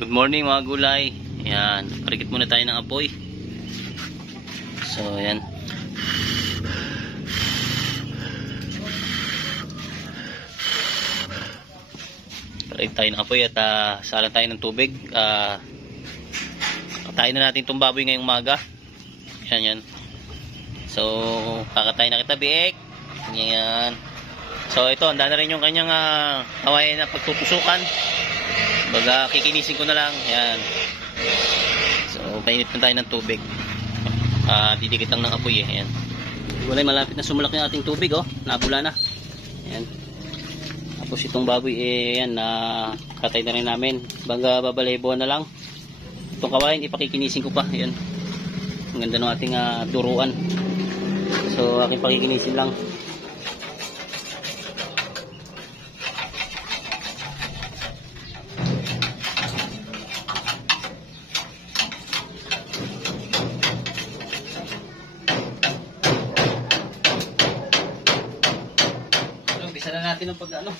Good morning mga gulay. Ayan, parikit muna tayo ng apoy. So ayan. Parikit tayo ng apoy at salan tayo ng tubig. Katayin na natin itong baboy ngayong umaga. Ayan yan. So kakatayin na kita, Biek. Ayan. So ito, handa na rin yung kanyang kawain na pagtutusukan. Baga kikinisin ko na lang. Ayan. So painit na tayo ng tubig. Didikit lang ng apoy eh. Ayan. Gulay, malapit na sumulak yung ating tubig oh. Nabula na. Ayan. Tapos itong baboy eh, ayan, katay na rin namin. Baga babalaybuan na lang. Itong kawain ipakikinisin ko pa. Ayan. Ang ganda ng ating duruan. So aking pakikinisin lang. Umpisa na natin ang pag-ano.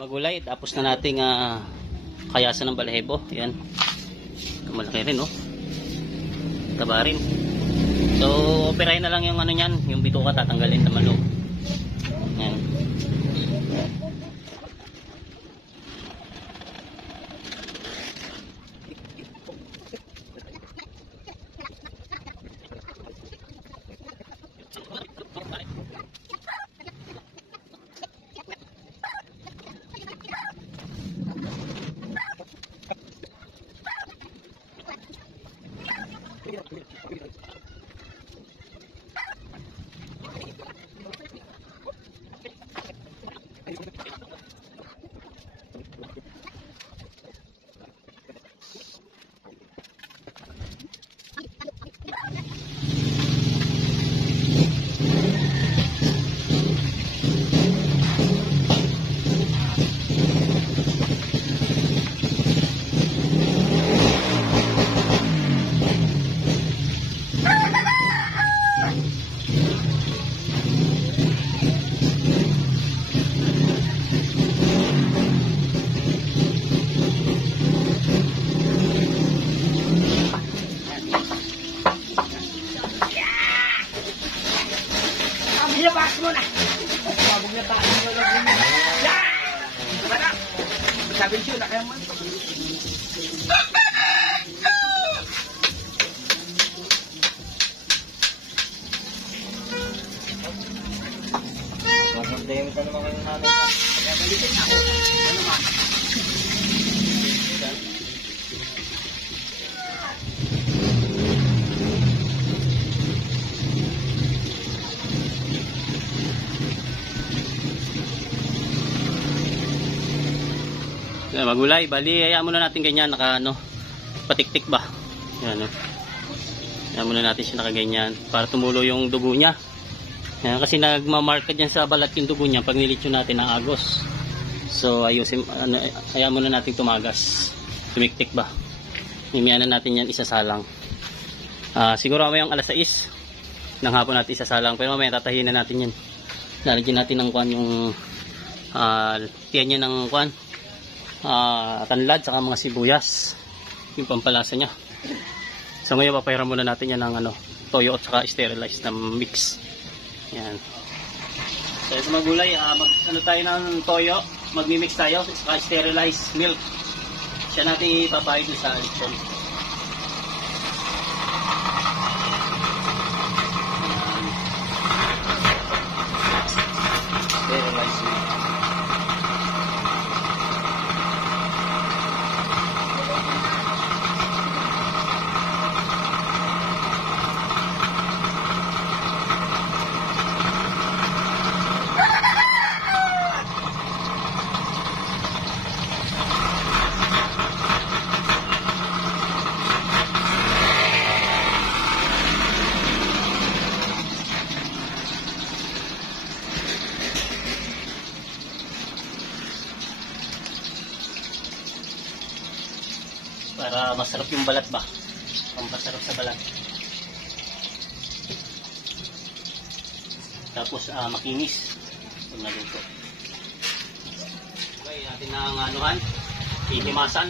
Magulay, tapos na nating kayasan ng balahibo. Ayan. Malaki rin, oh. Taba rin. So, operahin na lang yung ano niyan, yung bituka tatanggalin naman loob. Ayan. naman kayo nanay ko. Pagkagalitin niya ako. Ano naman? Yan, magulay. Bali, hayaan muna natin ganyan. Patiktik ba? Yan, hayaan muna natin siya nakaganyan para tumulo yung dugo niya. Yan, kasi nagmamarka dyan sa balat yung dugo niya pag nilitsyo natin ng agos. So, ayusin, hayaan muna natin tumagas. Tumiktik ba? Himiyanan natin yan isasalang. Siguro mamayang alas 6 ng hapon natin isasalang. Pero mamaya tatahin na natin yan. Lalagyan natin ng kwan yung tiyan niya ng kwan. Tanlad saka mga sibuyas. Yung pampalasa niya. So ngayon papahiram muna natin yan ng toyo at saka sterilized na mix. Yan. So ito magulay, tayo ng toyo, magmi-mix tayo at saka sterilized milk. Siya natin ipapahay doon sa lechon. Sterilized milk. Para masarap yung balat ba? Pampasarap sa balat. Tapos makinis pag naluto. Okay, natin ng itimasan.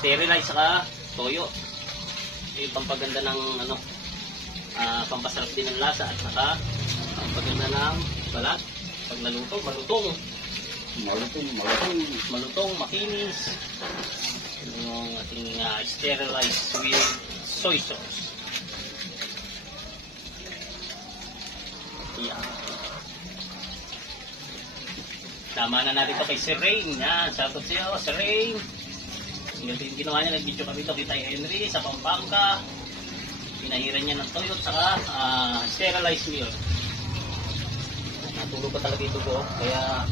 Sterilize saka toyo. Yung pampaganda ng pampasarap din ng lasa at saka pampaganda ng balat. Pag naluto, malutong, makinis. Yung ating sterilized with soy sauce. Yan. Tama na natin ito kay Sir Rain. Yan, shoutout sa iyo, Sir Rain. Yung ginawa niya, nag-video kami ito kay Tay Henry sa Pampanga. Pinahiran niya ng toyo at saka sterilized milk. Natulog pa talaga ito ko, kaya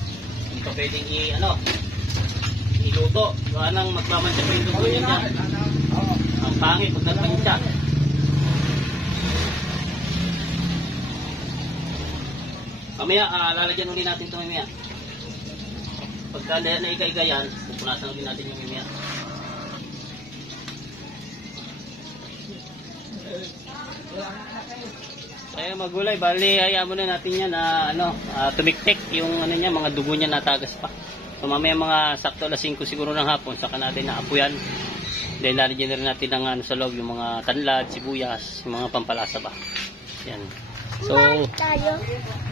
hindi pa pwedeng iluto. Gawa nang magmamansya pa yung dugo niya dyan. Ang pangit pag nagpansya. Mamaya, lalagyan ulit natin ito mamaya. Pagka naiga-iga yan, pupunasan ulit natin yung mamaya. Kaya magulay, bali hayaan muna natin yan tumiktik yung niya, mga dugo niya natagas pa. So mamaya mga sakto alas 5 siguro ng hapon, saka natin naapuyan. Then lalagyan na rin natin ng sa loob yung mga tanlad, sibuyas, yung mga pampalasa ba. Yan. So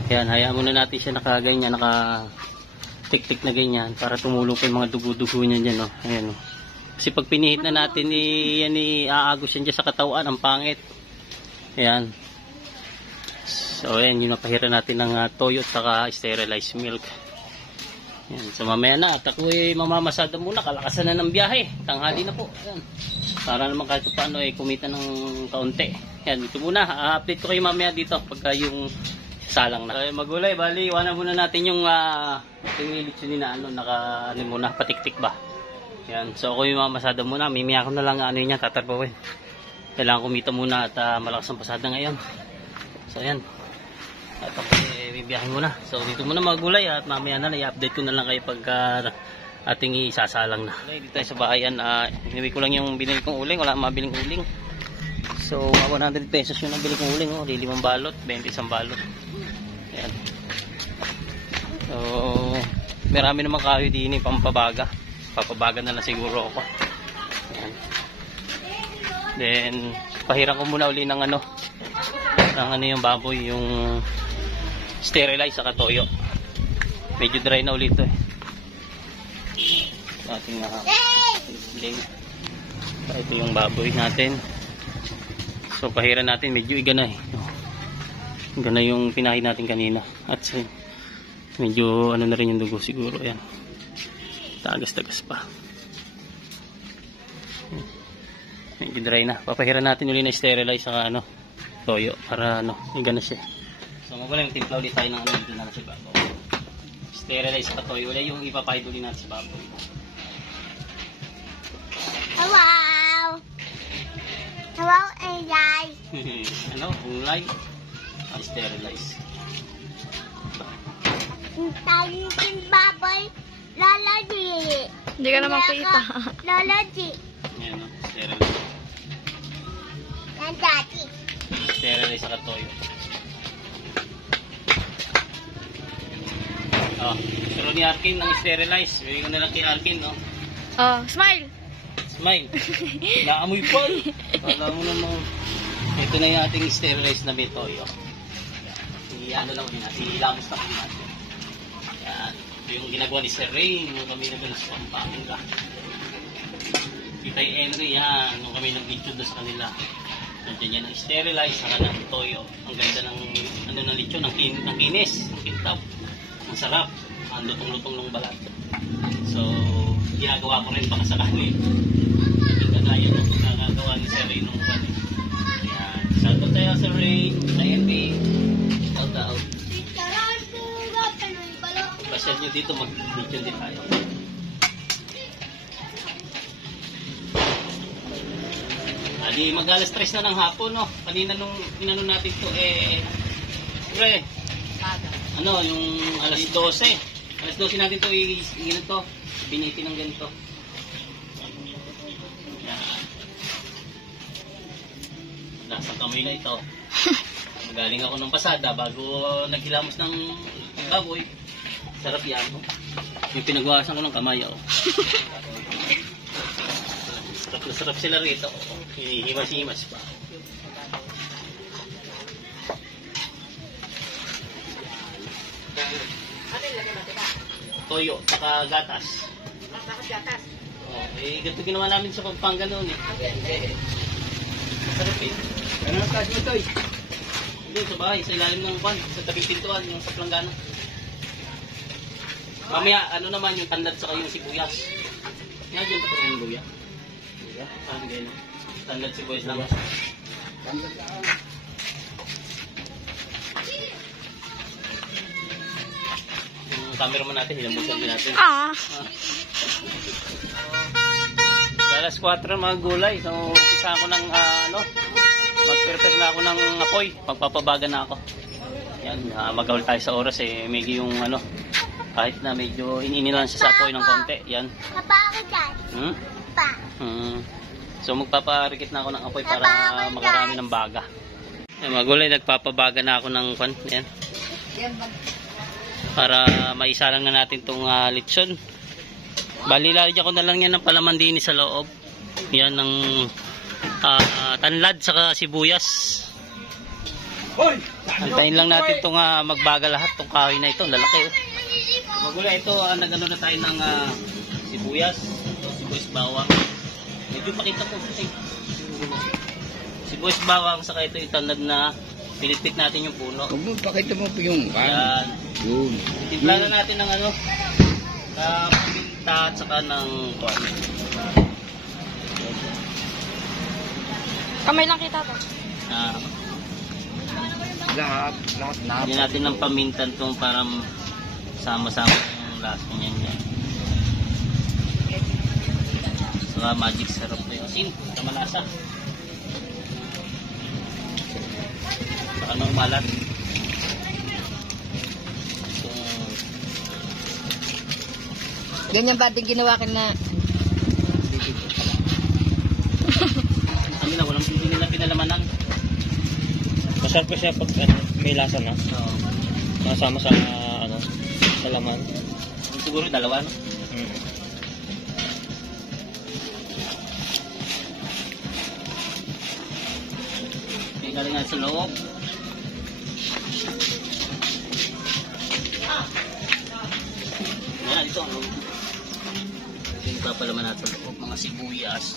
yan, hayaan muna natin siya nakaganyan, nakatiktik na ganyan para tumulo pa yung mga dugo-dugo niya dyan. Ayan, kasi pag pinihit na natin, aagos yan dyan sa katawan, ang pangit. Ayan. So ayan, yung napahiran natin ng toyo at saka sterilized milk. Ayan. So mamaya na, at ako mamamasada muna, kalakasan na ng biyahe. Tanghali na po. Ayan. Para naman kahit paano kumita ng kaunti. Ayan, dito muna. Update ko kayo mamaya dito pagka yung salang na. So, magulay, bali, iwanan muna natin yung tinilit yun na muna, patiktik ba. Ayan. So ako yung mamamasada muna, mimiya ko na lang yun yan, tatarpawin. Kailangan kumita muna at malakas ang pasada ngayon. So ayan. At ako bibiyahin muna. So dito muna magulay at mamaya na i-update ko na lang kayo pagka ating isasalang na. Okay, dito tayo sa bahayan. Iniwi ko lang yung binili kong uling. Wala mabiling uling. So 100 pesos yung nabili kong uling. Di 5 balot, 20 isang balot. Ayan. So marami naman kayo din pampabaga. Papabaga na lang siguro ako. Ayan. Then pahiran ko muna uli ng yung baboy, yung sterilized sa toyo. Medyo dry na ulit ito ating ito yung baboy natin. So pahiran natin, medyo iga na Gana yung pinahin natin kanina. At medyo ano na rin yung dugo siguro. Ayan. Tagas-tagas pa. Medyo dry na. Papahiran natin uli na sterilize saka ano, toyo para ano, gana siya. So magulang timpla ulit tayo ng ano dito na sa babaw. Sterilize saka toyo. Wala yung ipapahid ulit natin sa babaw. Wow! Hello, AI. Ano? Ulay? Sterilize. Tayo yung baboy. Lola G. Hindi ka naman kita. Lola G. Ayan o, sterilize. Yan, Daddy. Sterilize saka toyo. Oh, pero ni Arkin ng sterilize. Bigyan ko na lang kay Arkin, no? Oh, smile. Smile. Naamoy pa. Alam mo naman. Ito na yung ating sterilize na may toyo. Ano lang din natin, ilamos na kami natin. Yan. Ito yung ginagawa ni Sir Ray, nung kami nagano sa pampaking ka. Si Tay Henry, yan, nung kami nag-lechon doon sa kanila. Nandiyan yan ang sterilize, saka ng toyo. Ang ganda ng, ano ng lechon, ng kinis, ng kintab. Ang sarap, ang lutong-lutong ng balat. So, ginagawa ko rin baka sakali. Naging kagaya ng nagagawa ni Sir Ray nung kwan. Yan. Salto tayo Sir Ray, Tay Henry. Out. Pasyal nyo dito, mag-video din tayo. Di mag-alas 3 na ng hapon, no? Kanina nung inano natin to, pre, ano, yung alas 12. Alas 12 natin to, ganito, biniti ng ganito. Yan. Lasang kamay na ito. Galing ako ng pasada bago naghilamos ng baboy. Sarap yan. No? Yung pinagwasan ko ng kamay. Oh. Sarap na sarap sila rito. Hinihimas-himas pa. Toyo, saka gatas. Gatas? Oh, ganito ginawa namin sa Pampanga noon eh. Sarap eh. Ano ang taas mo ito eh? Doon sa bahay, sa ilalim ng kwan, sa tabing pintuan, yung sa planggana. Mamaya, ano naman yung tanlad saka yung sibuyas. Nga dyan pa yung luya. Luya? Parang gano'n. Tanlad sibuyas lang. Tanlad lang. Yung cameraman natin, hilambusan din natin. Alas 4 mga gulay. So, umpisa ako ng mag-prepare na ako ng apoy. Magpapabaga na ako. Yan, magawal tayo sa oras eh. Medyo yung kahit na medyo iniinilan siya sa apoy ng konti. Yan. Papa ako dyan. Pa. So magpaparikit na ako ng apoy para makarami ng baga. Yan, mga gulay, nagpapabaga na ako ng kwan. Yan. Para maisa lang na natin itong lechon. Bali, lalagyan ko na lang yan ng palamandini sa loob. Yan ng tanlad saka sibuyas. Antayin lang natin itong magbaga lahat. Itong kahoy na ito, lalaki. Magulay ito, nagano na tayo ng sibuyas. Sibuyas bawang. Medyo pakita ko. Sibuyas bawang, saka ito yung tanlad na pilipit natin yung puno. Huwag mo, pakita mo po yung yan. Yun. Timpla na natin ng paminta at saka ng kwan. Kamay lang kita to. Lahat na. Hindi natin ng pamintan itong para sama-sama yung lasang yan. Saka magic syrup na yung asin. Kamalasa. Saka nung malat. So, Ganyan ba din ginawa ka na? amin na, walang hindi nila pinalamanan. Masarap ko siya pag may lasa na. Oo. Kasama sa sa laman. Siguro dalawa, no? Galing nga sa loob. Yan, ito. Yung papalaman natin sa loob, mga sibuyas.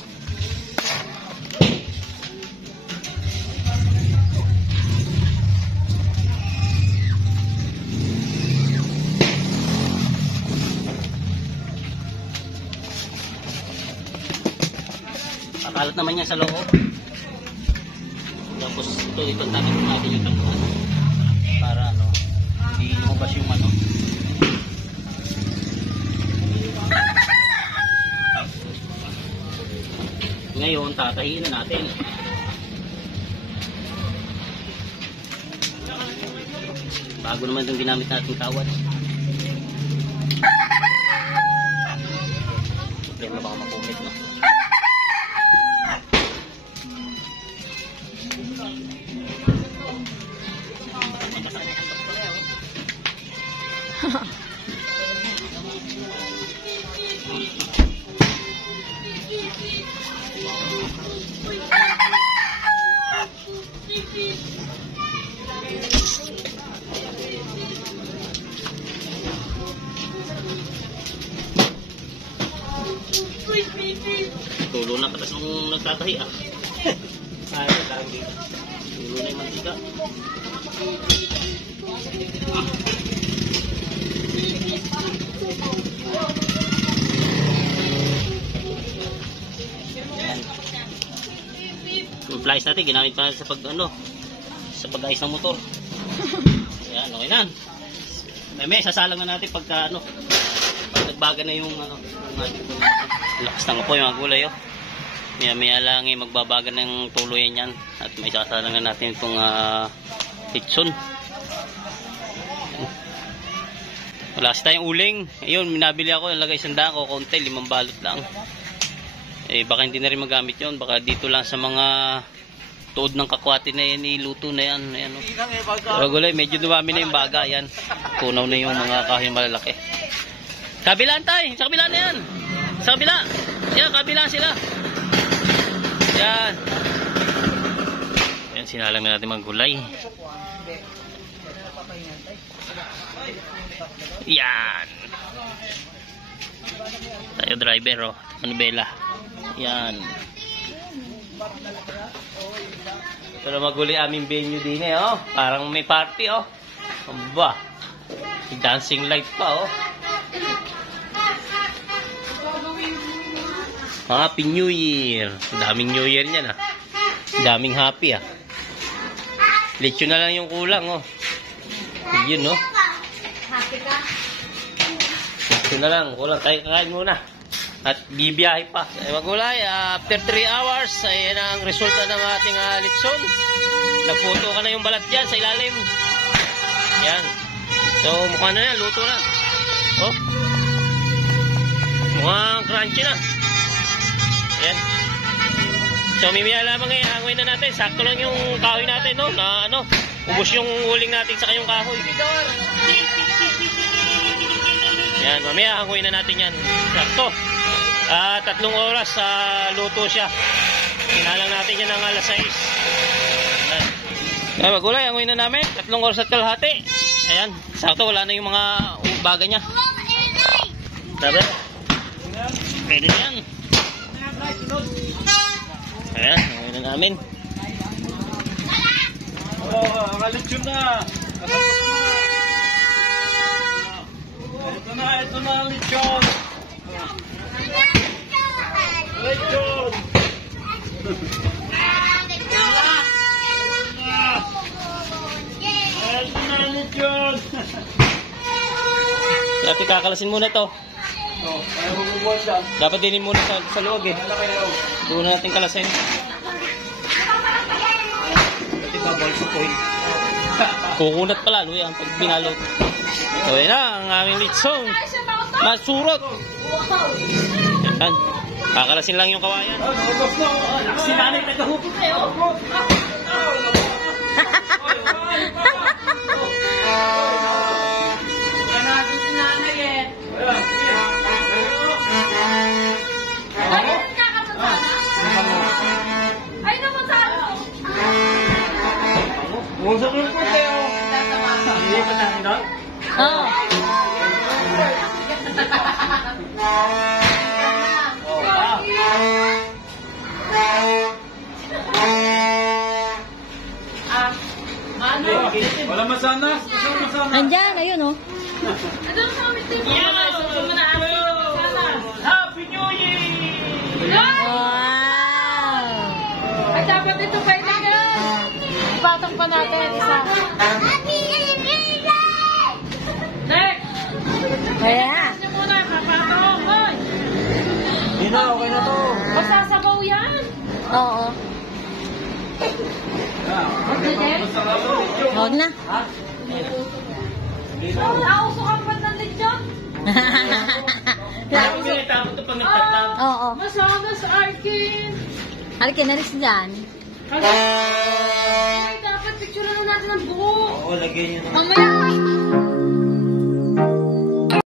Kakalat naman niya sa loob. Tapos ito natin natin yung taluan. Para ano, hindi lumabas yung ano. Ngayon, tatahiin na natin. Bago naman itong ginamit natin kawad. Problema baka makumit, no? Tulo na katas nung nagtatahi ah. Ay, lagi. Tulo na yung mantika. Yung plies natin ginamit pa natin sa pag ano, sa pag-ayos ng motor. Yan, okay na. May sasalang na natin pagka ano, pag nagbaga na yung ano, yung ating lakas ng po yung mga gulay oh. Maya lang magbabaga ng tuluyan yan. At may sasalang na natin itong hitson. Wala kasi tayong uling. Ayun, minabili ako, nalagay 100 ko, konti, 5 balot lang. Eh baka hindi na rin magamit yun. Baka dito lang sa mga tuod ng kakwati na yan, iluto na yan. Ayan, oh. Pero gulay, medyo dumami na yung baga. Yan, tunaw na yung mga kahoy malalaki. Kabilaan tayo, sa kabila na yan. Sa kabila. Yan, kabila sila. Yan. Yan, sinalang na natin mga gulay. Yan. Tayo driver, oh. Manibela. Yan. Pero maguli aming venue din eh, oh. Parang may party, oh. Aba. Dancing light pa, oh. Happy New Year. Daming New Year niyan, ah. Daming happy, ah. Lechon na lang yung kulang, oh. Yun, oh. Happy ka? Lechon na lang. Kulang. Tayo kakain muna. At bibiyahe pa. Ay, magulay, after 3 hours, ayan ang resulta ng ating lechon. Nagputo ka na yung balat dyan sa ilalim. Yan. So, mukha na yan. Luto na. Oh. Mukhang crunchy na. Yan. So, mimaya lamang ngayon. Hanguin na natin. Sakto lang yung kahoy natin, no? Na, ano, ubos yung uling natin sa kayong kahoy. Yan. Mamaya, hanguin na natin yan. Sakto. 3 oras luto siya. Sinalang natin yan ng alas 6. Ayan. Magulay, hanguin na namin. 3 oras at kalahati. Ayan. Sakto, wala na yung mga baga niya. Sabi? Pwede na yan. Ayan, hanguin na namin. Oh, kalitsyon na. Ito na ang lechon. Lechon. Ito na ang lechon. Dapat kakalasin muna ito. Dapat dinin muna sa loob eh. Doon natin kalasin. Pati babal sa point. Kukunat pa lalo yan pag binalot. So yun na ang aming lechon. Masurot. Yan. Kakalasin lang yung kawayan. Sinanay nagahupot kayo. Ay, naman sa ano? Musa ko po tayo. Hindi ka na hina? Oo. Wala masanas? Wala masanas? Nandyan, ayun oh. Happy New Year! Wow! patong pa natin. Isa. Happy Ililay! Next! Kaya. Ano muna, papatong. Hoy! Hindi na, okay na to. Masasabaw yan. Oo. Huwag na. Nausukan pa ng lechon? Kaya ko sinitapos ito pag nagtatap. Oo. Masama sa Arkin. Halika na rin dyan. Ay, dapat picture natin ang buo. Oo, lagyan nyo na. Mamaya,